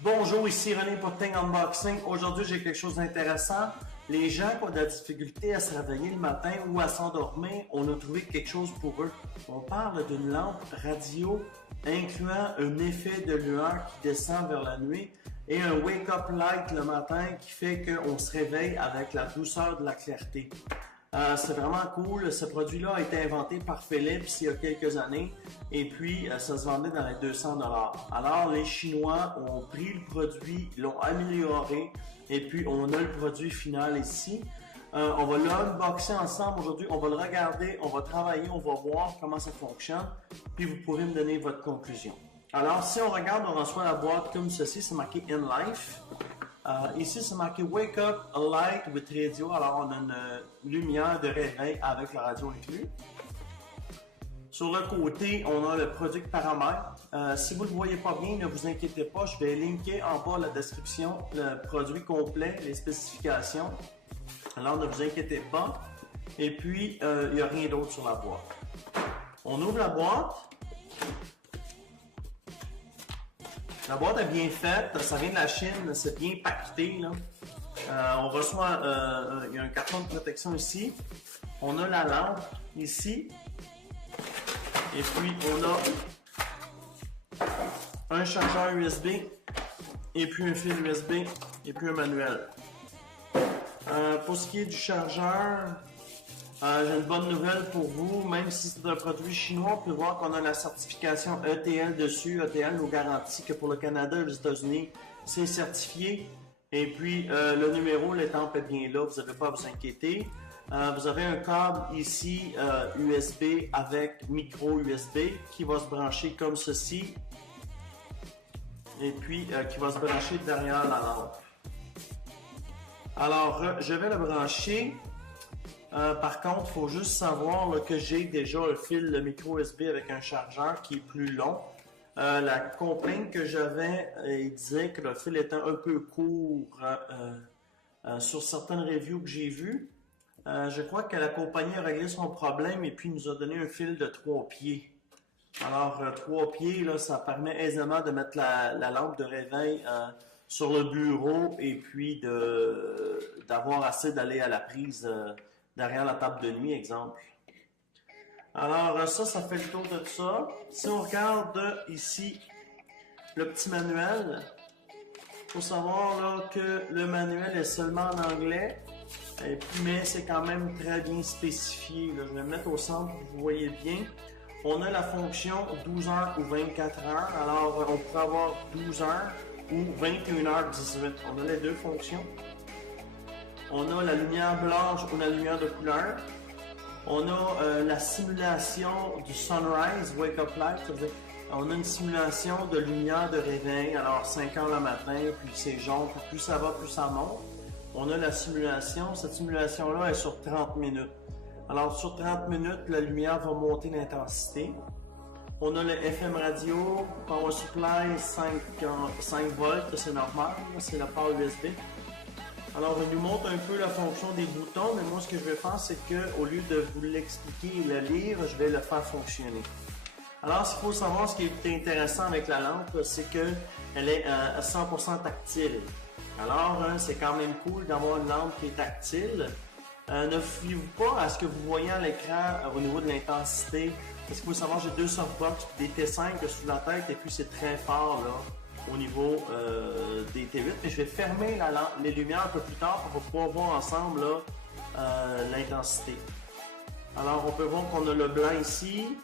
Bonjour, ici René pour Ting Unboxing. Aujourd'hui, j'ai quelque chose d'intéressant. Les gens qui ont de la difficulté à se réveiller le matin ou à s'endormir, on a trouvé quelque chose pour eux. On parle d'une lampe radio incluant un effet de lueur qui descend vers la nuit et un wake-up light le matin qui fait qu'on se réveille avec la douceur de la clarté. C'est vraiment cool. Ce produit-là a été inventé par Philips il y a quelques années et puis ça se vendait dans les 200 $. Alors les Chinois ont pris le produit, l'ont amélioré et puis on a le produit final ici. On va l'unboxer ensemble aujourd'hui, on va le regarder, on va travailler, on va voir comment ça fonctionne puis vous pourrez me donner votre conclusion. Alors si on regarde, on reçoit la boîte comme ceci, c'est marqué In Life. Ici, c'est marqué Wake Up a Light with Radio. Alors, on a une lumière de réveil avec la radio inclus. Sur le côté, on a le produit paramètre. Si vous ne le voyez pas bien, ne vous inquiétez pas. Je vais linker en bas la description, le produit complet, les spécifications. Alors, ne vous inquiétez pas. Et puis, il n'y a rien d'autre sur la boîte. On ouvre la boîte. La boîte est bien faite, ça vient de la Chine, c'est bien paqueté. Là. On reçoit, il y a un carton de protection ici. On a la lampe ici. Et puis on a un chargeur USB. Et puis un fil USB. Et puis un manuel. Pour ce qui est du chargeur, j'ai une bonne nouvelle pour vous, même si c'est un produit chinois, on peut voir qu'on a la certification ETL dessus. ETL nous garantit que pour le Canada et les États-Unis, c'est certifié. Et puis, le numéro, l'étampe est bien là, vous n'avez pas à vous inquiéter. Vous avez un câble ici USB avec micro USB qui va se brancher comme ceci. Et puis, qui va se brancher derrière la lampe. Alors, je vais le brancher. Par contre, il faut juste savoir là, que j'ai déjà un fil de micro USB avec un chargeur qui est plus long. La complainte que j'avais, il disait que le fil était un peu court sur certaines reviews que j'ai vues. Je crois que la compagnie a réglé son problème et puis nous a donné un fil de 3 pieds. Alors, 3 pieds, là, ça permet aisément de mettre la lampe de réveil sur le bureau et puis d'avoir assez d'aller à la prise derrière la table de nuit, exemple. Alors ça fait le tour de ça. Si on regarde ici le petit manuel, il faut savoir là, que le manuel est seulement en anglais, mais c'est quand même très bien spécifié. Là. Je vais le mettre au centre pour que vous voyez bien. On a la fonction 12 heures ou 24 heures. Alors on pourrait avoir 12 heures ou 21h18. On a les deux fonctions. On a la lumière blanche ou la lumière de couleur. On a la simulation du sunrise, wake up light. On a une simulation de lumière de réveil. Alors 5 heures le matin, puis c'est jaune. Plus ça va, plus ça monte. On a la simulation. Cette simulation-là est sur 30 minutes. Alors sur 30 minutes, la lumière va monter d'intensité. On a le FM radio, power supply 5 volts, c'est normal, c'est la power USB. Alors, il nous montre un peu la fonction des boutons, mais moi, ce que je vais faire, c'est que au lieu de vous l'expliquer et le lire, je vais le faire fonctionner. Alors, ce qu'il faut savoir, ce qui est intéressant avec la lampe, c'est qu'elle est à 100% tactile. Alors, c'est quand même cool d'avoir une lampe qui est tactile. Ne fiez-vous pas à ce que vous voyez à l'écran au niveau de l'intensité. Parce qu'il faut savoir, j'ai 2 softbox, des T5 sous la tête, et puis c'est très fort là. Au niveau des T8, mais je vais fermer les lumières un peu plus tard pour pouvoir voir ensemble l'intensité. Alors on peut voir qu'on a le blanc ici,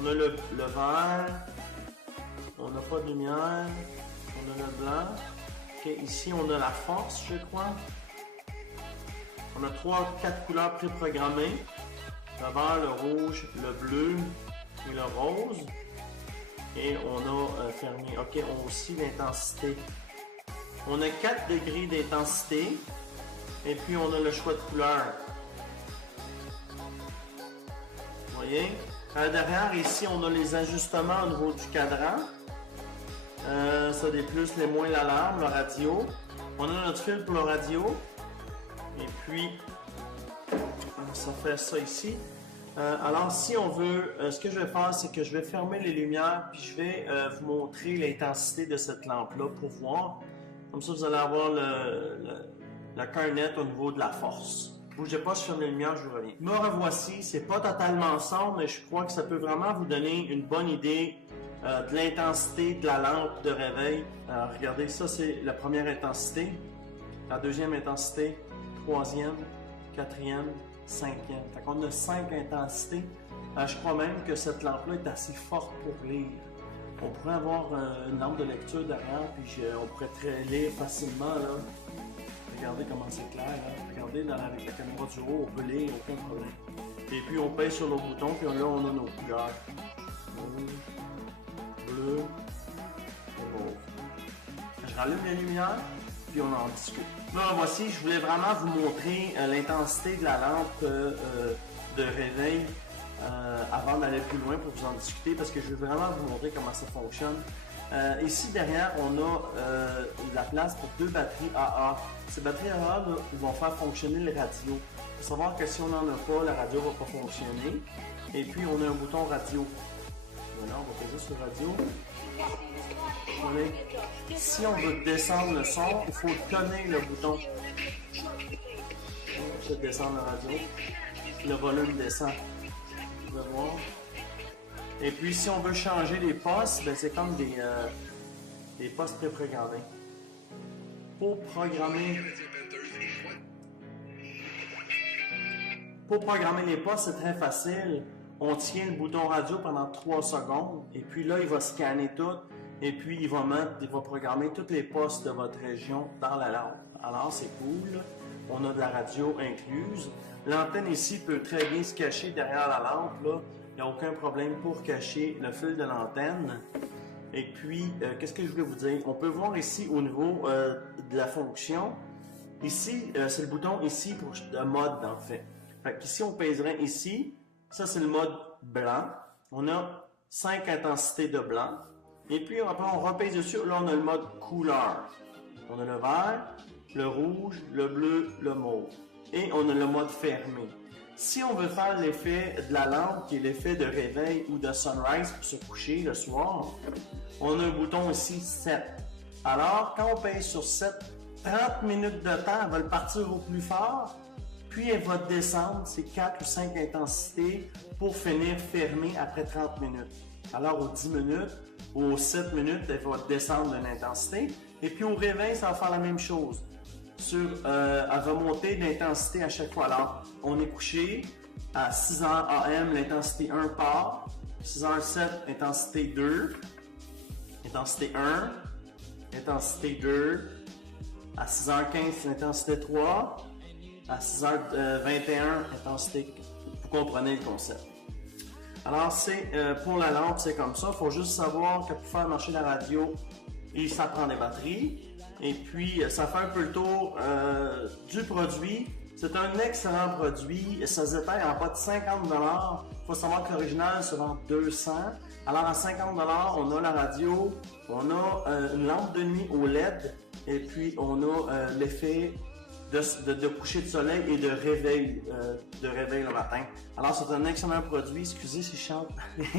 on a le vert, on n'a pas de lumière, on a le blanc. Okay, ici on a la force, je crois. On a 3-4 couleurs préprogrammées, le vert, le rouge, le bleu et le rose. Et on a fermé. OK, on a aussi l'intensité. On a 4 degrés d'intensité. Et puis, on a le choix de couleur. Vous voyez? Derrière, ici, on a les ajustements au niveau du cadran. Ça des plus, les moins, l'alarme, le radio. On a notre fil pour le radio. Et puis, ça fait ça ici. Alors, si on veut, ce que je vais faire, c'est que je vais fermer les lumières, puis je vais vous montrer l'intensité de cette lampe-là pour voir. Comme ça, vous allez avoir le cœur net au niveau de la force. Bougez pas, je ferme les lumières, je vous reviens. Me revoici, c'est pas totalement sombre, mais je crois que ça peut vraiment vous donner une bonne idée de l'intensité de la lampe de réveil. Alors, regardez, ça c'est la première intensité, la deuxième intensité, troisième, quatrième, cinquième. Fait qu'on a 5 intensités. Je crois même que cette lampe-là est assez forte pour lire. On pourrait avoir une lampe de lecture derrière, puis on pourrait lire facilement, là. Regardez comment c'est clair, là. Regardez avec la caméra du haut, on peut lire, aucun problème. Et puis on pèse sur le bouton, puis là on a nos couleurs. Bleu, rouge. Je rallume les lumières, puis on en discute. Là, voici, je voulais vraiment vous montrer l'intensité de la lampe de réveil avant d'aller plus loin pour vous en discuter, parce que je veux vraiment vous montrer comment ça fonctionne. Ici derrière, on a la place pour 2 batteries AA. Ces batteries AA là, vont faire fonctionner le radio. Il faut savoir que si on n'en a pas, la radio ne va pas fonctionner. Et puis on a un bouton radio. Voilà, on va peser sur radio. Voilà. Si on veut descendre le son, il faut tenir le bouton. Je vais descendre la radio. Le volume descend. Vous pouvez voir. Et puis, si on veut changer les postes, ben, c'est comme des postes préprogrammés. Pour programmer les postes, c'est très facile. On tient le bouton radio pendant 3 secondes, et puis là, il va scanner tout, et puis il va programmer tous les postes de votre région dans la lampe. Alors, c'est cool. On a de la radio incluse. L'antenne ici peut très bien se cacher derrière la lampe, là. Il n'y a aucun problème pour cacher le fil de l'antenne. Et puis, qu'est-ce que je voulais vous dire? On peut voir ici au niveau de la fonction. Ici, c'est le bouton ici pour le mode en fait. Fait qu'ici, on pèserait ici. Ça, c'est le mode blanc. On a 5 intensités de blanc. Et puis, après, on repèse dessus. Là, on a le mode couleur. On a le vert, le rouge, le bleu, le mauve. Et on a le mode fermé. Si on veut faire l'effet de la lampe, qui est l'effet de réveil ou de sunrise pour se coucher le soir, on a un bouton ici 7. Alors, quand on pèse sur 7, 30 minutes de temps, elle va le partir au plus fort, puis elle va descendre, c'est 4 ou 5 intensités pour finir fermée après 30 minutes. Alors, aux 10 minutes, aux 7 minutes, elle va descendre d'une intensité, et puis au réveil, ça va faire la même chose. Elle va monter d'intensité à chaque fois. Alors, on est couché à 6h AM, l'intensité 1 part, 6h07, intensité 2, intensité 1, intensité 2, à 6h15, l'intensité 3, à 6h21, intensité, vous comprenez le concept. Alors, pour la lampe, c'est comme ça. Il faut juste savoir que pour faire marcher la radio, ça prend des batteries. Et puis, ça fait un peu le tour du produit. C'est un excellent produit. Ça se détaille en bas de 50 $. Il faut savoir que l'original se vend 200 $. Alors, à 50 $, on a la radio, on a une lampe de nuit au LED, et puis on a l'effet de coucher de soleil et de réveil le matin. Alors, c'est un excellent produit. Excusez si je chante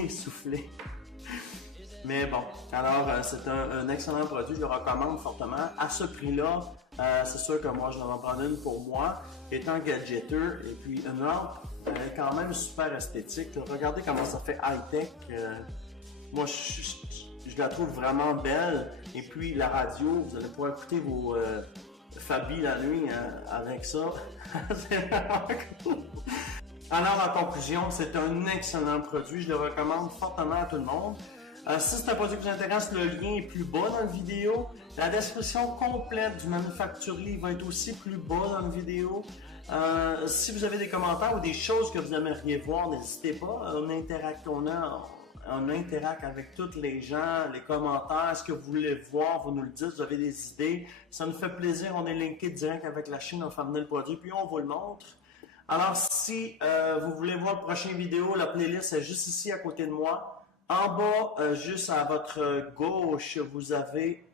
essoufflé. Mais bon, alors c'est un excellent produit, je le recommande fortement. À ce prix-là, c'est sûr que moi, je vais en prendre une pour moi, étant gadgeteur. Et puis, une lampe, elle est quand même super esthétique. Regardez comment ça fait high-tech. Moi, je la trouve vraiment belle. Et puis, la radio, vous allez pouvoir écouter vos Fabi la nuit avec ça. C'est vraiment cool. Alors, en conclusion, c'est un excellent produit. Je le recommande fortement à tout le monde. Si c'est un produit qui vous intéresse, le lien est plus bas dans la vidéo. La description complète du manufacturier va être aussi plus bas dans la vidéo. Si vous avez des commentaires ou des choses que vous aimeriez voir, n'hésitez pas. On interacte avec tous les gens, les commentaires, ce que vous voulez voir, vous nous le dites, vous avez des idées. Ça nous fait plaisir, on est linké direct avec la chaîne, on fait amener le produit, puis on vous le montre. Alors, si vous voulez voir la prochaine vidéo, la playlist est juste ici à côté de moi. En bas, juste à votre gauche, vous avez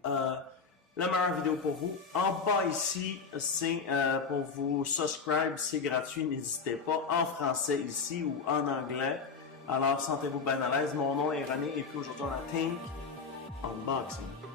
la meilleure vidéo pour vous. En bas ici, c'est pour vous subscribe, c'est gratuit, n'hésitez pas, en français ici ou en anglais. Alors, sentez-vous bien à l'aise. Mon nom est René et puis aujourd'hui on a Think Unboxing.